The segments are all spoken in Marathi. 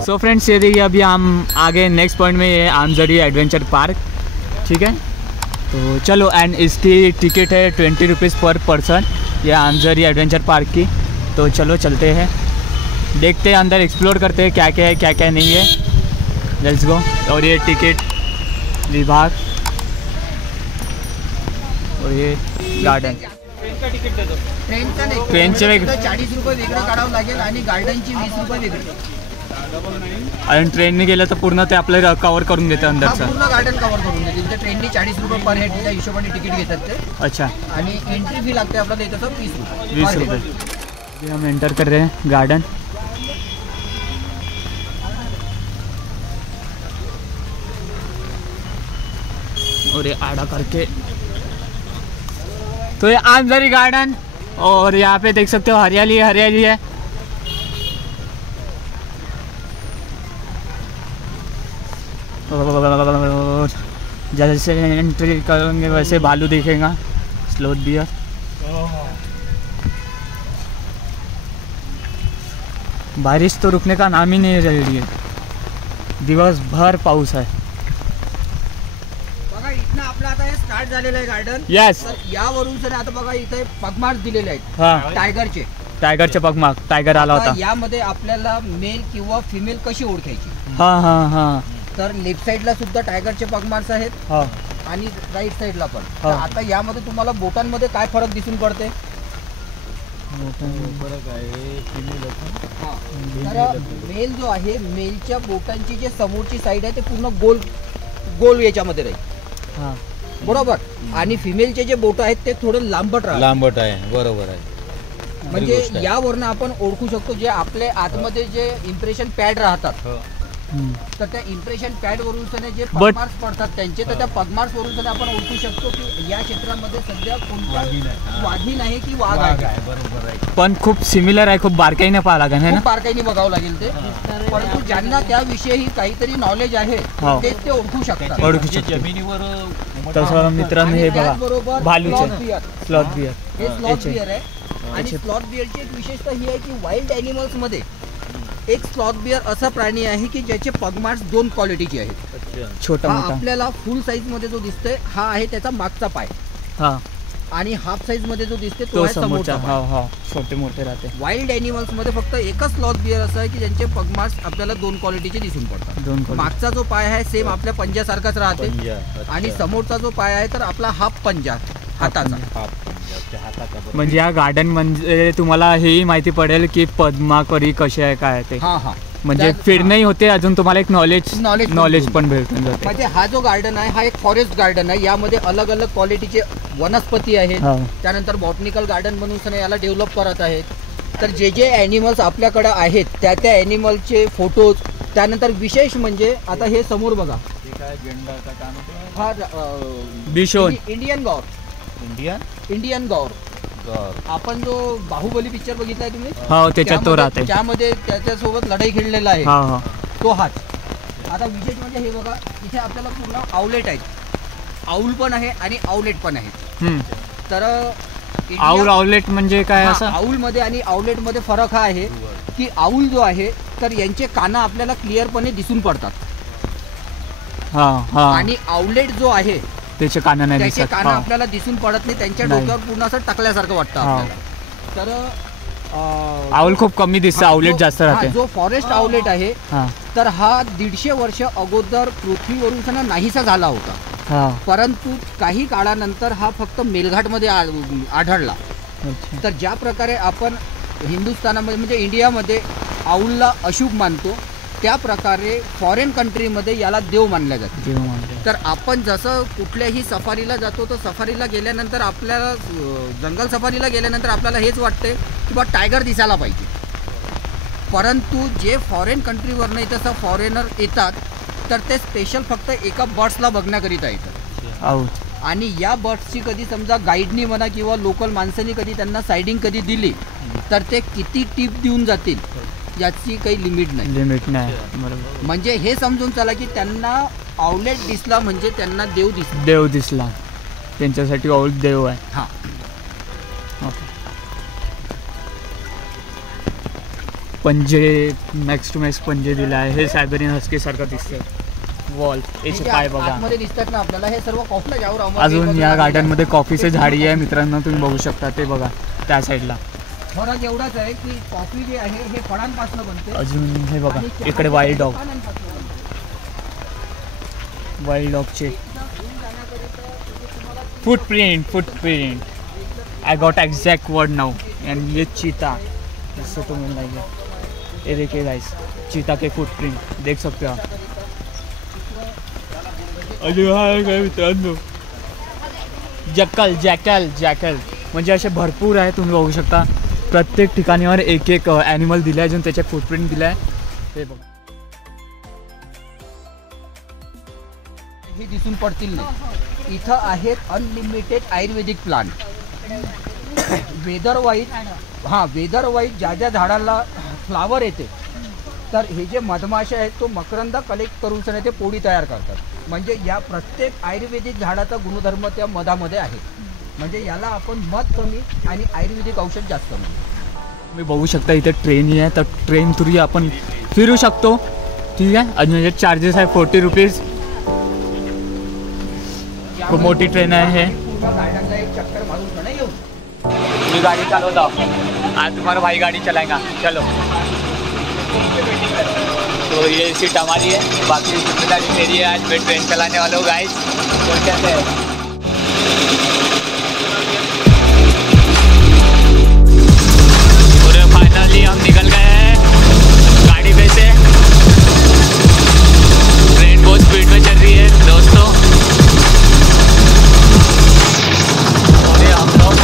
सो फ्रेंड्स, ये देखिए अभी हम आगे नेक्स्ट पॉइंट में ये आमजरी एडवेंचर पार्क, ठीक है। तो चलो, एंड इसकी टिकट है 20 रुपीज़ पर पर्सन, ये आमजरी एडवेंचर पार्क की। तो चलो चलते हैं, देखते हैं अंदर, एक्सप्लोर करते हैं क्या क्या है क्या क्या नहीं है। Let's go. और ये टिकट विभाग और ये गार्डन। ट्रेनचा तिकीट देतो। ट्रेनचा नाही, ट्रेनचे 40 रुपये वेगळं काढावं लागेल आणि गार्डनची 20 रुपये वेगळे। आणि ट्रेनने गेलं तर पूर्ण ते आपल्याला कवर करून देतं अंदरचं, पूर्ण गार्डन कवर करून देते। ट्रेननी 40 रुपये पर हेडच्या हिशोबाने तिकीट घेतात ते। अच्छा। आणि एंट्री फी लागते आपल्याला इथं तर 20 रुपये। 20 रुपये। अभी हम एंटर कर रहे हैं गार्डन। और ये आड़ा करके, तो ये आमजरी गार्डन, और यहाँ पे देख सकते हो हरियाली हरियाली है। और जैसे एंट्री करेंगे वैसे भालू दिखेगा, स्लोथ बियर। बारिश तो रुकने का नाम ही नहीं ले रही है, दिवस भर पाऊस है। बघा इथनं आपलं आता हे स्टार्ट झालेलं आहे गार्डन। यस। यावरून सर आता बघा इथे पगमार्क दिलेले आहेत। हां, टायगरचे पगमार्क, टायगर आला होता। यामध्ये आपल्याला मेल किंवा फिमेल कशी ओळखायची। हां हां हां। तर लेफ्ट साइडला सुद्धा टायगरचे पगमार्क्स आहेत। हां। आणि राईट साइडला पण। तर आता यामध्ये तुम्हाला बोटांमध्ये काय फरक दिसून पडते? फरक आहे फिमेल तर मेल जो आहे, मेलच्या बोटांची जे समोरची साईड आहे ते पूर्ण गोल गोल याच्यामध्ये राहील। हां, बरोबर। आणि फिमेलचे जे बोट आहेत ते थोडं लांबट राहतात। लांबट आहे, बरोबर आहे। म्हणजे यावरनं आपण ओळखू शकतो जे आपले आतमध्ये जे इम्प्रेशन पॅड राहतात, तर त्या इम्प्रेशन पॅड वरून जे पगमार्क्स पडतात त्यांचे, तर त्या पगमार्क्स वरून आपण ओळखू शकतो की या क्षेत्रामध्ये सध्या कोणता वाघीण आहे की वाघ आहे। बरोबर आहे। पण खूप सिमिलर आहे, खूप बारकाईने पाहावं लागेल है ना, खूप बारकाईने बघावं लागेल ते। परंतु ज्यांना त्याविषयी काहीतरी नॉलेज आहे तेच ते ओळखू शकतात। ओळखू शकतो जमिनीवर तसं मित्रांनो हे बघा, बरोबर भालूचे स्लॉथ बियर, हे स्लॉथ बियर आहे। आणि स्लॉथ बियरची एक विशेषता ही आहे की वाईल्ड ॲनिमल्स मध्ये एक स्लॉथ बियर असा प्राणी आहे की ज्याचे पगमार्क्स 2 क्वालिटीचे आहेत। छोटा मोठा आपल्याला फुल साईज मध्ये जो दिसतोय हा आहे त्याचा मागचा पाय। हां। आणि हाफ साईज मध्ये जो दिसते तो आहे समोरचा। समोरचा। हां हां, छोटे मोठे राहते। वाईल्ड ॲनिमल्स मध्ये फक्त एकच स्लॉथ बियर असं आहे की ज्यांचे पगमार्क्स आपल्याला 2 क्वालिटीचे दिसून पडतात। 2 क्वालिटी। मागचा जो पाय आहे सेम आपल्या पंजासारखाच राहते। आणि समोरचा जो पाय आहे तर आपला हाफ पंजा हाताचा। म्हणजे या गार्डन म्हणजे तुम्हाला हेही माहिती पडेल की पद्माकरी कसे आहे काय ते। हां हां। म्हणजे फिरणंही होते, अजून तुम्हाला एक नॉलेज पण भेटून जाते। म्हणजे हा जो गार्डन आहे हा एक फॉरेस्ट गार्डन आहे। यामध्ये अलग अलग क्वालिटीचे वनस्पती आहेत। त्यानंतर बॉटनिकल गार्डन म्हणून याला डेव्हलप करत आहेत। तर जे जे ॲनिमल्स आपल्याकडे आहेत त्या त्या ॲनिमलचे फोटोज, त्यानंतर विशेष म्हणजे आता हे समोर बघा, हा बिशोन, इंडियन गौर। इंडियन गौर आपण जो बाहुबली पिक्चर बघितलाय तुम्ही, हो त्याच्यात तो राहते, त्यामध्ये त्याच्यासोबत लढाई खेळलेला आहे। हां हां, तो हाच। आता विशेष म्हणजे हे बघा, इथे आपल्याला पूर्ण आउलेट आहेत। आऊल पण आहे आणि आउलेट पण आहे। तर आउलेट म्हणजे काय असं? आऊल मध्ये आणि आउलेट मध्ये फरक हा आहे की आऊल जो आहे तर यांचे कान आपल्याला क्लिअरपणे दिसून पडतात। हां हां। आणि आउलेट जो आहे त्याचे कान नाही त्याचे दिसत, कान आपल्याला दिसून पडत नाही, त्यांच्या डोक्यावर पूर्ण असं टाकल्यासारखं वाटतं आपल्याला। तर आऊल खूप कमी दिसतं, आउलेट जास्त राहते। जो फॉरेस्ट आउलेट आहे तर हा 150 वर्ष अगोदर पृथ्वीवरून नाहीसा झाला होता। परंतु काही काळानंतर हा फक्त मेलघाटमध्ये आढळला। तर ज्या प्रकारे आपण हिंदुस्थानामध्ये म्हणजे इंडियामध्ये आऊलला अशुभ मानतो, त्या प्रकारे फॉरेन कंट्रीमध्ये याला देव मानल्या जाते। तर आपण जसं कुठल्याही सफारीला जातो तर सफारीला गेल्यानंतर आपल्याला जंगल सफारीला गेल्यानंतर आपल्याला हेच वाटते की बा टायगर दिसायला पाहिजे। परंतु जे फॉरेन कंट्रीवरनं इथं फॉरेनर येतात तर ते स्पेशल फक्त एका बर्ड्सला बघण्याकरिता येतात। आणि या बर्ड्सची कधी समजा गाईडनी म्हणा किंवा लोकल माणसांनी कधी त्यांना सायडिंग कधी दिली तर ते किती टिप देऊन जातील याची काही लिमिट नाही। बरोबर। म्हणजे हे समजून चला की त्यांना आउलेट दिसला म्हणजे त्यांना देव दिसला, त्यांच्यासाठी आउल देव आहे। हां। पंजे मॅक्स टू मॅक्स पंजे दिले आहे. हे सायबेरियन हस्की सारखं दिसतं. वॉल याचे पाय बघा. आतमध्ये दिसतात ना आपल्याला, हे सर्व कॉफीला जाऊन अजून या गार्डनमध्ये कॉफीचे झाडी आहे मित्रांनो, तुम्ही बघू शकता ते बघा त्या साईडला. फरक एवढाच आहे की कॉफी जे आहे हे फळांपासून बनते. अजून हे बघा इकडे वाईल्ड डॉगचे footprint I got exact word now. And ये चीता इससे तो मिल रही है. ये देखिए गाइस, चीता के फुटप्रिंट देख सकते हो आप. मित्रांनो जॅकल म्हणजे असे भरपूर आहे. तुम्ही बघू शकता प्रत्येक ठिकाणीवर एक एक ॲनिमल दिलं आहे, अजून त्याचे फुटप्रिंट दिलं आहे. ते बघा हे दिसून पडतील नाही. इथं आहेत अनलिमिटेड आयुर्वेदिक प्लांट. वेदर वाईज ज्या ज्या झाडाला फ्लावर येते, तर हे जे मधमाशा आहेत तो मकरंद कलेक्ट करून ते पोळी तयार करतात. म्हणजे या प्रत्येक आयुर्वेदिक झाडाचा गुणधर्म त्या मधामध्ये आहे. म्हणजे याला आपण मध कमी आणि आयुर्वेदिक औषध जास्त कमी. तुम्ही बघू शकता इथे ट्रेन आहे, तर ट्रेन थ्रू आपण फिरू शकतो. ठीक आहे. अजून म्हणजे चार्जेस आहे 40 रुपीज. खूप मोठी ट्रेन आहे. गार्डनला एक चक्कर मारून पण येऊ. मी गाड़ी चलाता हूँ, आज तुम्हारा भाई गाड़ी चलाएगा. चलो. तो ये सीट हमारी है, बाकी जिम्मेदारी मेरी है. आज मैं ट्रेन चलाने वाला हूँ गाइस. तो कहते हैं पूरे फाइनली हम निकल गए हैं गाड़ी पे से. ट्रेन बहुत स्पीड में चल रही है दोस्तों. और ये हम लोग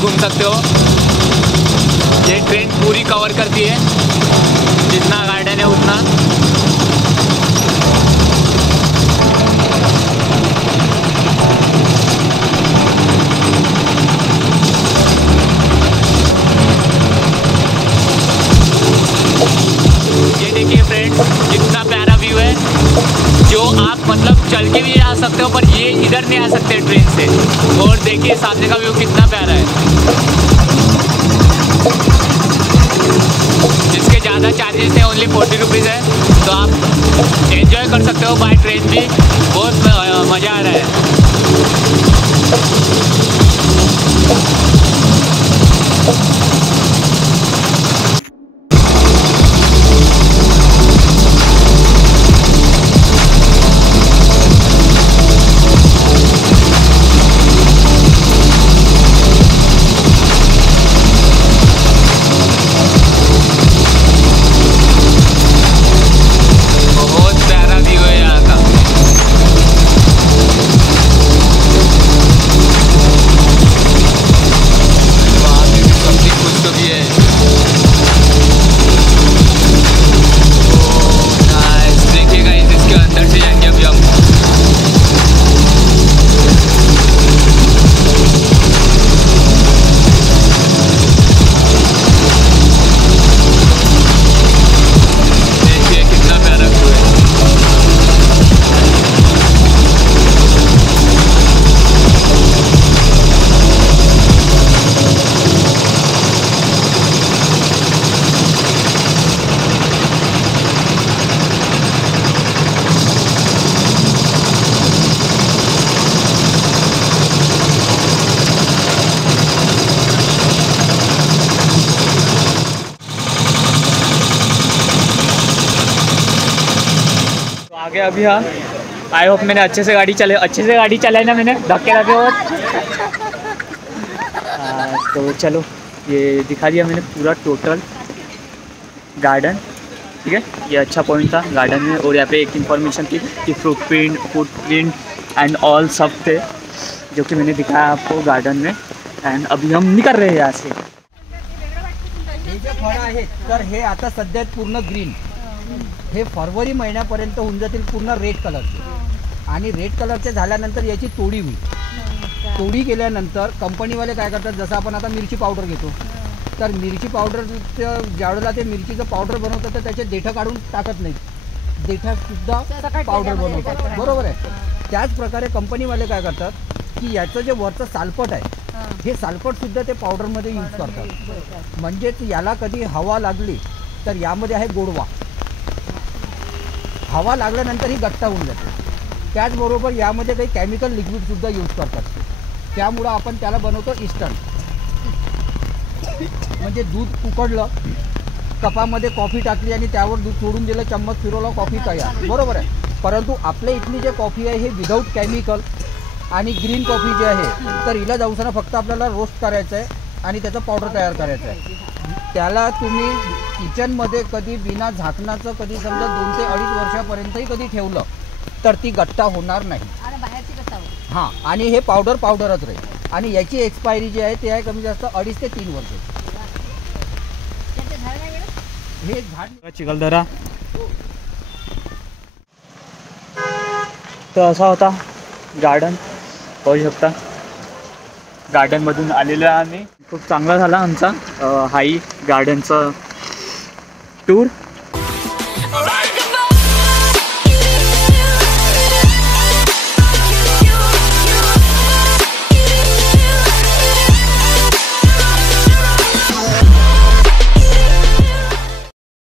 घूम सकते हो. ये ट्रेन पूरी कवर करती है, जितना गार्डन है उतना. ये देखिए फ्रेंड्स, कितना प्यारा व्यू है. जो आप मतलब चल के भी आ सकते हो, पर ये इधर नहीं आ सकते ट्रेन से. और देखिए सामने का व्यू कितना प्यारा है. जिसके ज़्यादा चार्जेस है, ओनली 40 रुपीज़ है. तो आप एंजॉय कर सकते हो बाय ट्रेन भी. बहुत मज़ा आ रहा है. आगे अभी हम आई होप मैंने अच्छे से गाड़ी चलाई ना मैंने, धक्के लगे हो। तो चलो ये दिखा दिया मैंने पूरा टोटल गार्डन, ठीक है। ये अच्छा पॉइंट था गार्डन में। और यहाँ पे एक इन्फॉर्मेशन थी कि फुटप्रिंट एंड ऑल सब थे, जो कि मैंने दिखाया आपको गार्डन में। एंड अभी हम निकल रहे हैं यहाँ से। हे जे फळं आहेत तर हे आता सध्या पूर्ण ग्रीन, हे फरवरी महिन्यापर्यंत होऊन जातील पूर्ण रेड कलरचे, आणि रेड कलरचे झाल्यानंतर याची तोडी होईल। तोडी केल्यानंतर कंपनीवाले काय करतात, जसं आपण आता मिरची पावडर घेतो, तर मिरची पावडर ज्यावेळेला ते मिरचीचं पावडर बनवतात तर त्याचे देठं काढून टाकत नाहीत, देठासुद्धा पावडर बनवतात, बरोबर आहे। त्याच प्रकारे कंपनीवाले काय करतात की याचं जे वरचं सालपट आहे हे सालपटसुद्धा ते पावडरमध्ये यूज करतात, म्हणजेच याला कधी हवा लागली तर यामध्ये आहे गोडवा, हवा लागल्यानंतर ही गट्टा होऊन जाते। त्याचबरोबर यामध्ये काही केमिकल लिक्विडसुद्धा यूज करतात, त्यामुळं आपण त्याला बनवतो इन्स्टंट। म्हणजे दूध उकडलं, कपामध्ये कॉफी टाकली आणि त्यावर दूध सोडून दिलं, चम्मच फिरवला, कॉफी तयार, बरोबर आहे। परंतु आपल्या इथली जे कॉफी आहे हे विदाऊट केमिकल आणि ग्रीन कॉफी जी आहे तर हिला जाऊन फक्त आपल्याला रोस्ट करायचं आहे आणि त्याचं पावडर तयार करायचं आहे। त्याला तुम्ही किचनमध्ये कधी बिना झाकणाचं कधी समजा 2 ते 2.5 वर्षापर्यंतही कधी ठेवलं तर ती गट्टा होणार नाही। हां, आणि हे पावडरच राहील आणि याची एक्सपायरी जी आहे ते आहे कमी जास्त 2.5 ते 3 वर्ष। हे झाड चिखलदरा तर असा होता गार्डन, पाहू शकता गार्डनमधून आलेलो आहे आम्ही। खूप चांगला झाला आमचा हाई गार्डनचा टूर।